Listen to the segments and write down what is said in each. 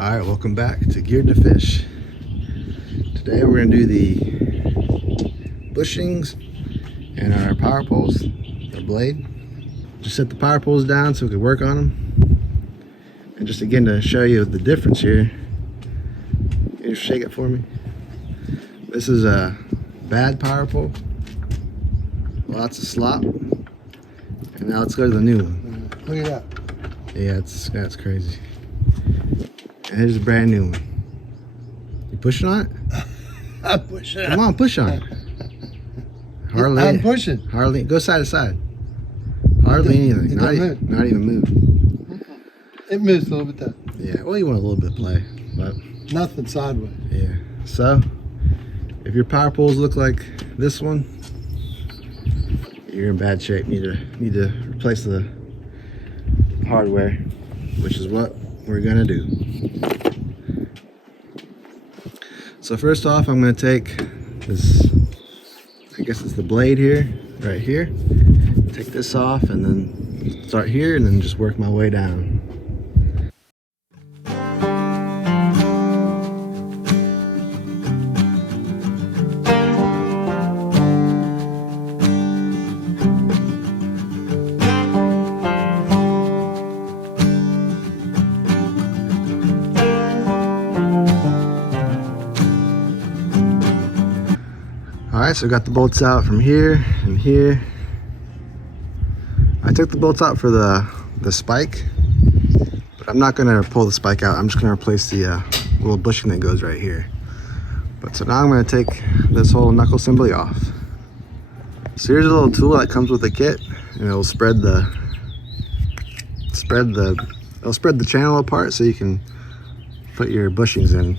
Alright, welcome back to Geared to Fish. Today we're going to do the bushings and our power poles, our blade. Just set the power poles down so we could work on them. And just again to show you the difference here. Can you shake it for me? This is a bad power pole. Lots of slop. And now let's go to the new one. Look at that. Yeah, that's crazy. And here's a brand new one. You pushing on it? I'm pushing. Come on, push on it. Hardly. I'm pushing. Hardly. Go side to side. Hardly anything. Not even move. It moves a little bit though. Yeah. Well, you want a little bit of play, but nothing sideways. yeah. So, if your power poles look like this one, you're in bad shape. Need to replace the hardware, which is what we're gonna do. So first off, I'm gonna take this, I guess it's the blade here, right here. Take this off and then start here and then just work my way down. Alright, so I got the bolts out from here and here. I took the bolts out for the spike, but I'm not gonna pull the spike out. I'm just gonna replace the little bushing that goes right here. But so now I'm gonna take this whole knuckle assembly off. So here's a little tool that comes with the kit, and it'll spread the channel apart so you can put your bushings in.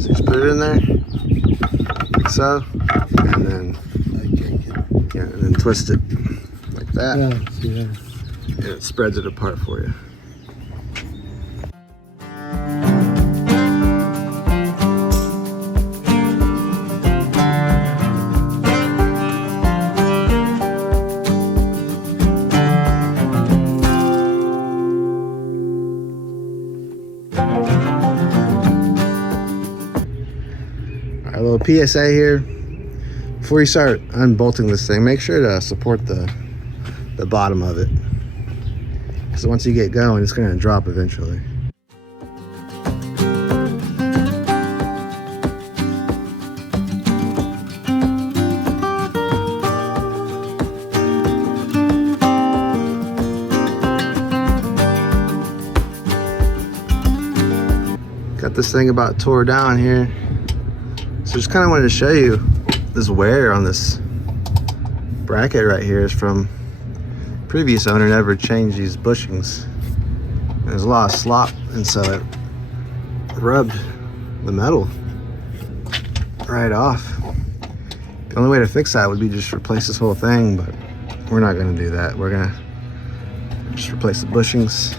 So just put it in there. Like so, and then twist it like that, and it spreads it apart for you. A little PSA here, before you start unbolting this thing, make sure to support the bottom of it, because once you get going, it's going to drop eventually. Got this thing about tore down here. So just kind of wanted to show you this wear on this bracket right here is from previous owner, never changed these bushings. And there's a lot of slop, and so it rubbed the metal right off. The only way to fix that would be just replace this whole thing, but we're not gonna do that. We're gonna just replace the bushings.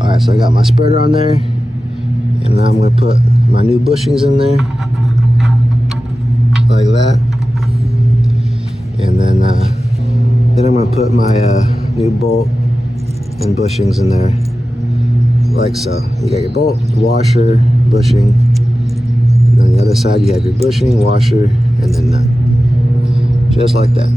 Alright, so I got my spreader on there, and now I'm going to put my new bushings in there, like that, and then I'm going to put my new bolt and bushings in there, like so. You got your bolt, washer, bushing, and on the other side you have your bushing, washer, and then nut, just like that.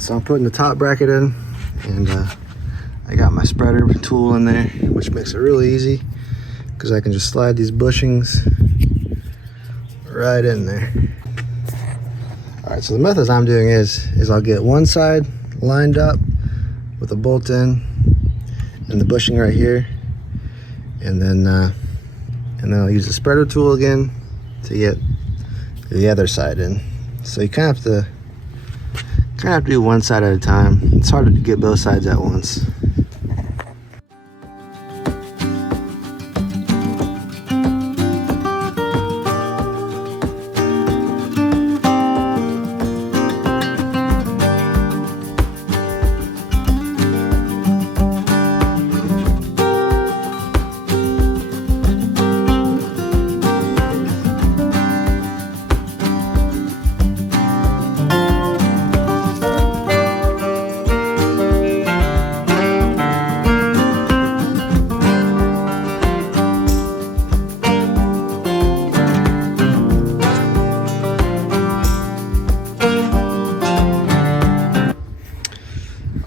So I'm putting the top bracket in, and I got my spreader tool in there, which makes it really easy because I can just slide these bushings right in there. All right, so the method I'm doing is I'll get one side lined up with a bolt in and the bushing right here, and then I'll use the spreader tool again to get the other side in. So you kind of have to do one side at a time. It's hard to get both sides at once.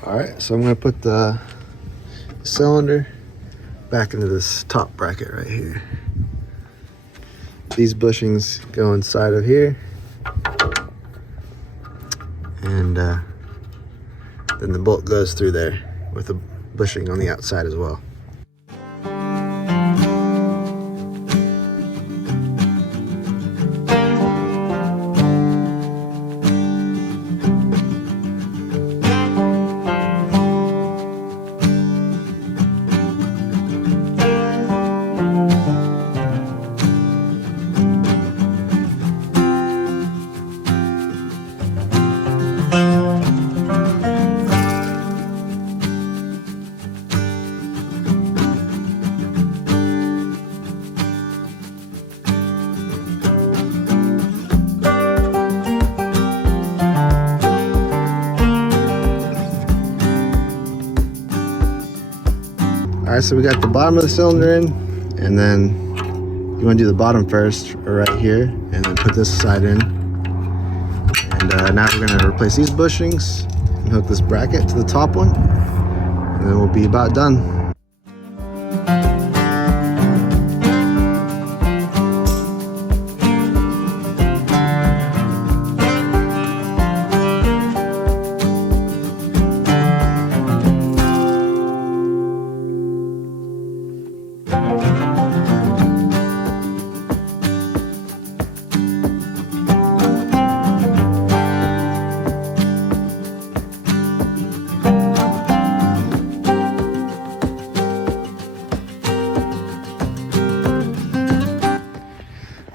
Alright, so I'm going to put the cylinder back into this top bracket right here. These bushings go inside of here, and then the bolt goes through there with a bushing on the outside as well. Alright, so we got the bottom of the cylinder in, and then you want to do the bottom first, or right here, and then put this side in. And now we're going to replace these bushings and hook this bracket to the top one, and then we'll be about done.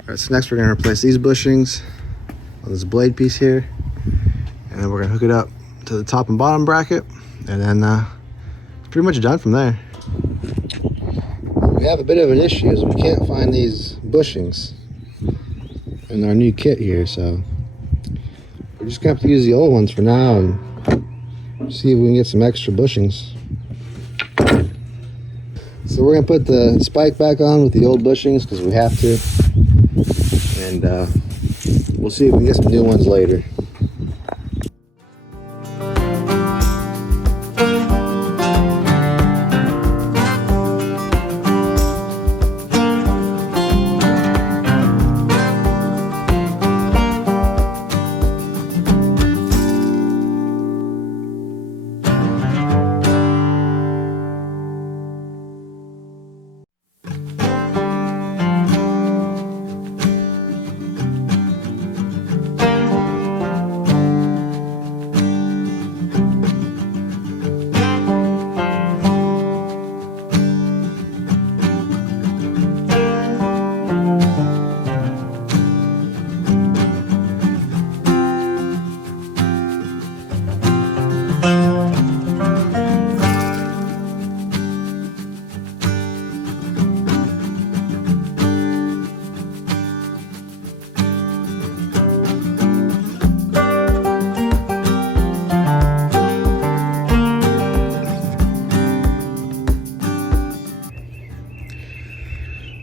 Alright, so next we're going to replace these bushings on this blade piece here, and then we're going to hook it up to the top and bottom bracket, and then it's pretty much done from there. We have a bit of an issue, is we can't find these bushings in our new kit here, so we're just going to have to use the old ones for now and see if we can get some extra bushings. So we're going to put the spike back on with the old bushings because we have to. And we'll see if we can get some new ones later.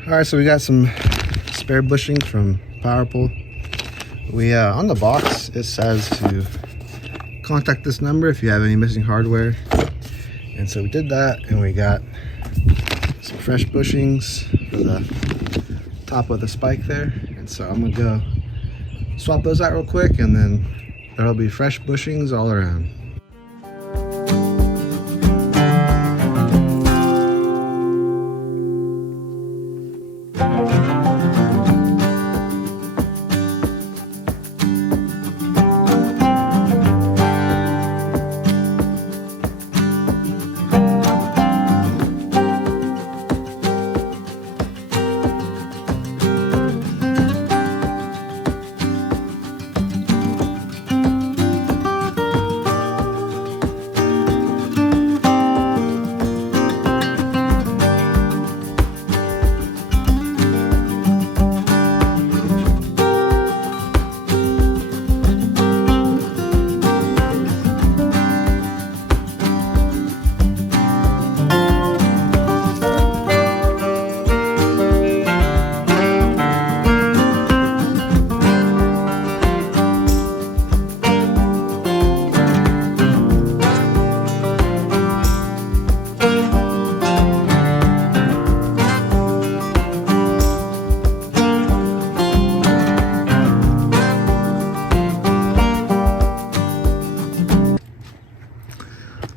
Alright, so we got some spare bushings from Powerpole. We on the box it says to contact this number if you have any missing hardware, and so we did that, and we got some fresh bushings for the top of the spike there, and so I'm gonna go swap those out real quick, and then there'll be fresh bushings all around.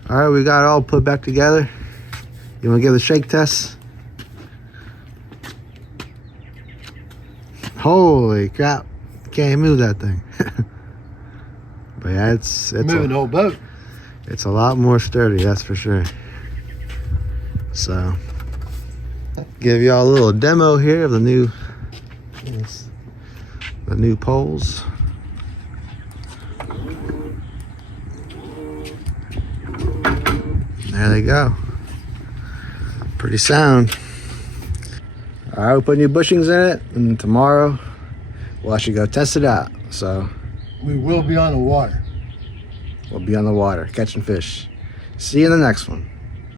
All right, we got it all put back together. You want to give the shake test? Holy crap. Can't even move that thing. But yeah, it's Moving the whole boat. it's a lot more sturdy, that's for sure. So, give y'all a little demo here of the new poles. There they go. Pretty sound. All right, we're putting new bushings in it, and tomorrow we'll actually go test it out. So We will be on the water. we'll be on the water catching fish. See you in the next one.